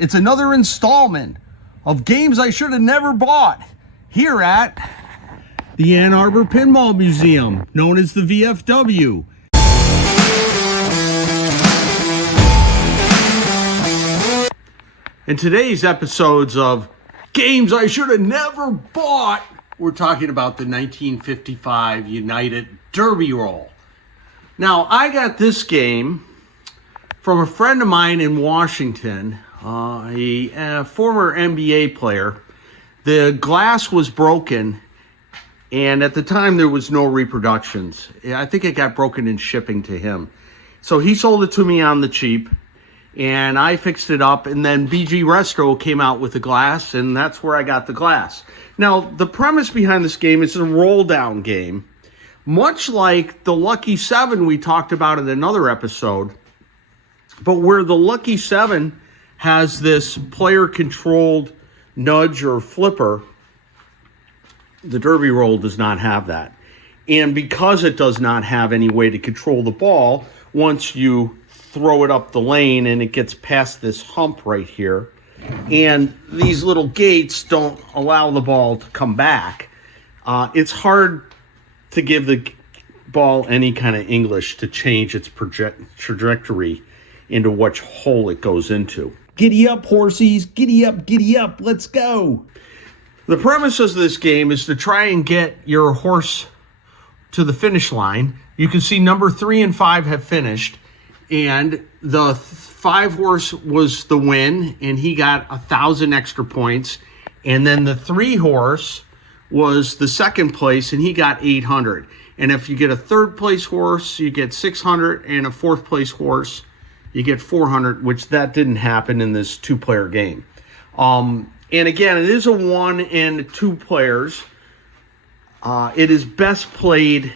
It's another installment of games I should have never bought here at the Ann Arbor Pinball Museum, known as the VFW. In today's episodes of Games I Should Have Never Bought, we're talking about the 1955 United Derby Roll. Now, I got this game from a friend of mine in Washington, a former NBA player. The glass was broken, and at the time there was no reproductions. I think it got broken in shipping to him. So he sold it to me on the cheap, and I fixed it up, and then BG Resto came out with the glass, and that's where I got the glass. Now, the premise behind this game is a roll-down game, much like the Lucky 7 we talked about in another episode, but where the Lucky 7 has this player-controlled nudge or flipper, the Derby Roll does not have that. And because it does not have any way to control the ball, once you throw it up the lane and it gets past this hump right here, and these little gates don't allow the ball to come back, it's hard to give the ball any kind of English to change its trajectory into which hole it goes into. Giddy up, horsies. Giddy up, let's go. The premise of this game is to try and get your horse to the finish line. You can see number 3 and 5 have finished, and the 5 horse was the win, and he got 1,000 extra points. And then the 3 horse was the second place, and he got 800. And if you get a third place horse, you get 600, and a fourth place horse, you get 400, which that didn't happen in this 2-player game. And again, it is a 1 and 2 players. It is best played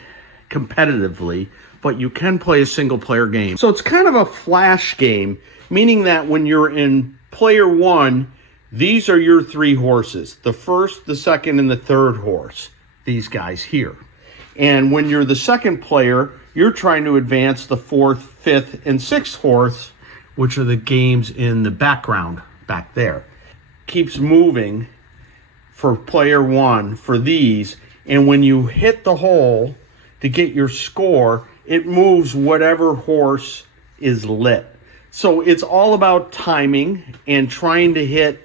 competitively, but you can play a single-player game. So it's kind of a flash game, meaning that when you're in player 1, these are your 3 horses. The first, the second, and the third horse. These guys here. And when you're the second player, you're trying to advance the 4th, 5th, and 6th horse, which are the games in the background back there. Keeps moving for player 1 for these, and when you hit the hole to get your score, it moves whatever horse is lit. So it's all about timing and trying to hit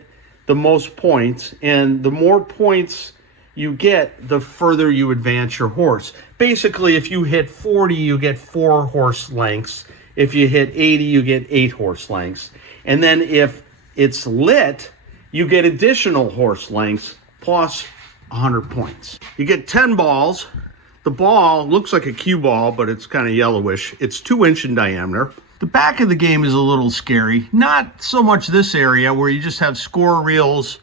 the most points, and the more points you get, the further you advance your horse. Basically, if you hit 40, you get 4 horse lengths. If you hit 80, you get 8 horse lengths. And then if it's lit, you get additional horse lengths plus 100 points. You get 10 balls. The ball looks like a cue ball, but it's kind of yellowish. It's 2-inch in diameter. The back of the game is a little scary. Not so much this area where you just have score reels,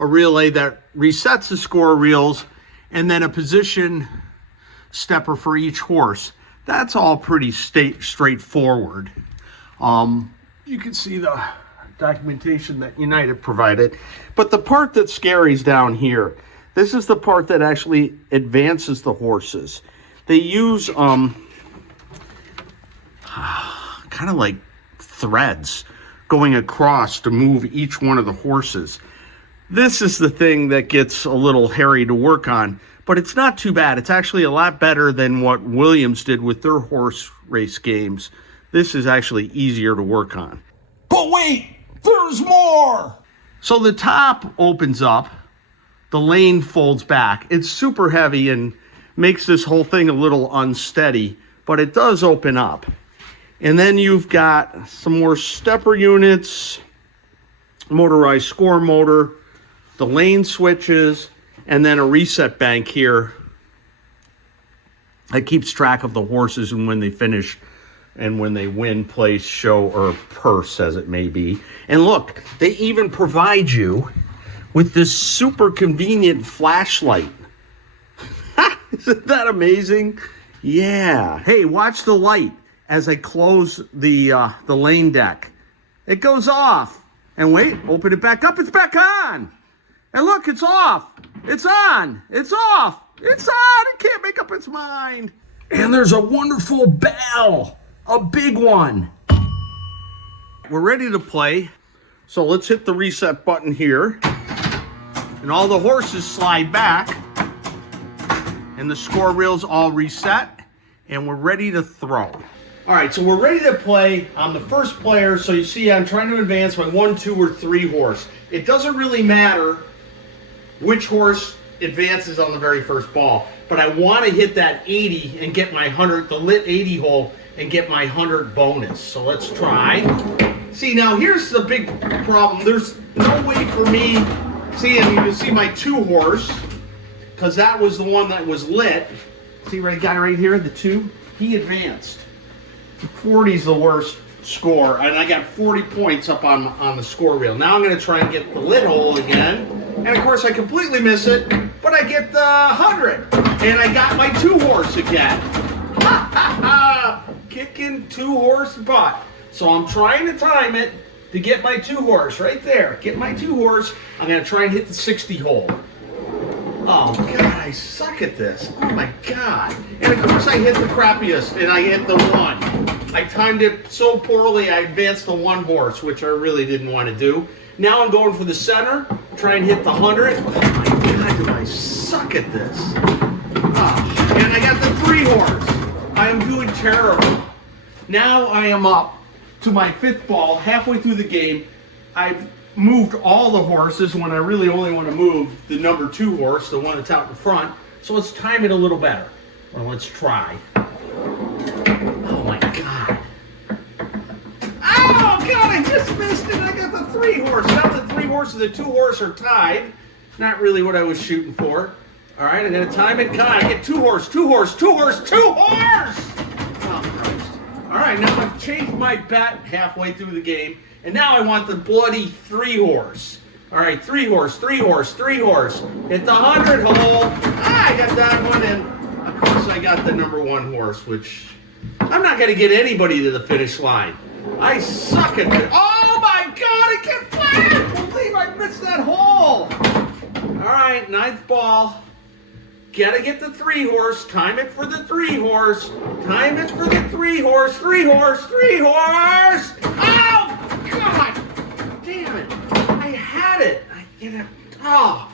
a relay that resets the score reels, and then a position stepper for each horse. That's all pretty straightforward. You can see the documentation that United provided. But the part that's scary is down here. This is the part that actually advances the horses. They use kind of like threads going across to move each one of the horses. This is the thing that gets a little hairy to work on, but it's not too bad. It's actually a lot better than what Williams did with their horse race games. This is actually easier to work on. But wait, there's more! So the top opens up, the lane folds back. It's super heavy and makes this whole thing a little unsteady, but it does open up. And then you've got some more stepper units, motorized score motor, the lane switches, and then a reset bank here that keeps track of the horses and when they finish and when they win, place, show, or purse, as it may be. And look, they even provide you with this super convenient flashlight. Isn't that amazing? Yeah. Hey, watch the light as I close the lane deck. It goes off. And wait, open it back up. It's back on. And look, it's off. It's on. It's off. It's on. It can't make up its mind. And there's a wonderful bell. A big one. We're ready to play. So let's hit the reset button here. And all the horses slide back. And the score reel's all reset. And we're ready to throw. All right, so we're ready to play. I'm the first player, so you see I'm trying to advance my 1, 2, or 3 horse. It doesn't really matter which horse advances on the very first ball, but I want to hit that 80 and get my 100, the lit 80 hole, and get my 100 bonus. So let's try. See, now here's the big problem. There's no way for me, see, and you can see my 2 horse, because that was the one that was lit. See right guy right here, the 2, he advanced. 40 is the worst score, and I got 40 points up on the score reel. Now I'm going to try and get the lit hole again, and of course I completely miss it, but I get the 100, and I got my 2 horse again. Ha ha ha! Kicking 2 horse butt. So I'm trying to time it to get my 2 horse right there. Get my 2 horse. I'm going to try and hit the 60 hole. Oh, God, I suck at this. Oh, my God. And, of course, I hit the crappiest, and I hit the 1. I timed it so poorly, I advanced the 1 horse, which I really didn't want to do. Now I'm going for the center, try and hit the 100. Oh, my God, do I suck at this. Oh, and I got the 3 horse. I am doing terrible. Now I am up to my 5th ball, halfway through the game. I've moved all the horses when I really only want to move the number 2 horse, the one that's out in front. So let's time it a little better. Well, let's try. Oh my God. Oh God, I just missed it. I got the 3 horse. Now the 3 horse and the 2 horse are tied. Not really what I was shooting for. All right, I'm going to time it. God, I get 2 horse, 2 horse, 2 horse, 2 horse! Oh, Christ. All right, now I've changed my bet halfway through the game. And now I want the bloody 3 horse. All right, 3 horse, 3 horse, 3 horse. Hit the 100 hole. Ah, I got that one, and of course I got the number 1 horse, which I'm not going to get anybody to the finish line. I suck at it. Oh my God, I can't believe I missed that hole. All right, 9th ball. Gotta get the 3 horse. Time it for the 3 horse. Time it for the 3 horse. 3 horse, 3 horse. Oh! God damn it. I had it. Oh.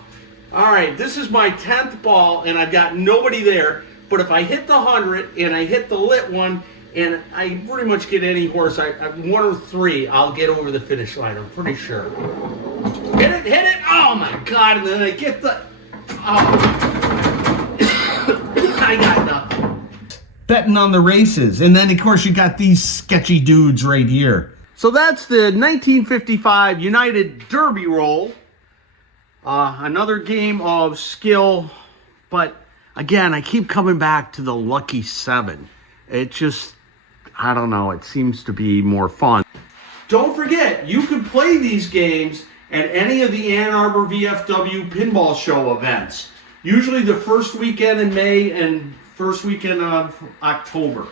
All right, this is my 10th ball, and I've got nobody there. But if I hit the 100 and I hit the lit one, and I pretty much get any horse, I 1 or 3, I'll get over the finish line. I'm pretty sure. Hit it, hit it. Oh my God. And then I get the. Oh. I got nothing. Betting on the races. And then, of course, you got these sketchy dudes right here. So that's the 1955 United Derby roll. Another game of skill. But, again, I keep coming back to the lucky 7. It just, I don't know, it seems to be more fun. Don't forget, you can play these games at any of the Ann Arbor VFW Pinball Show events. Usually the first weekend in May and first weekend of October.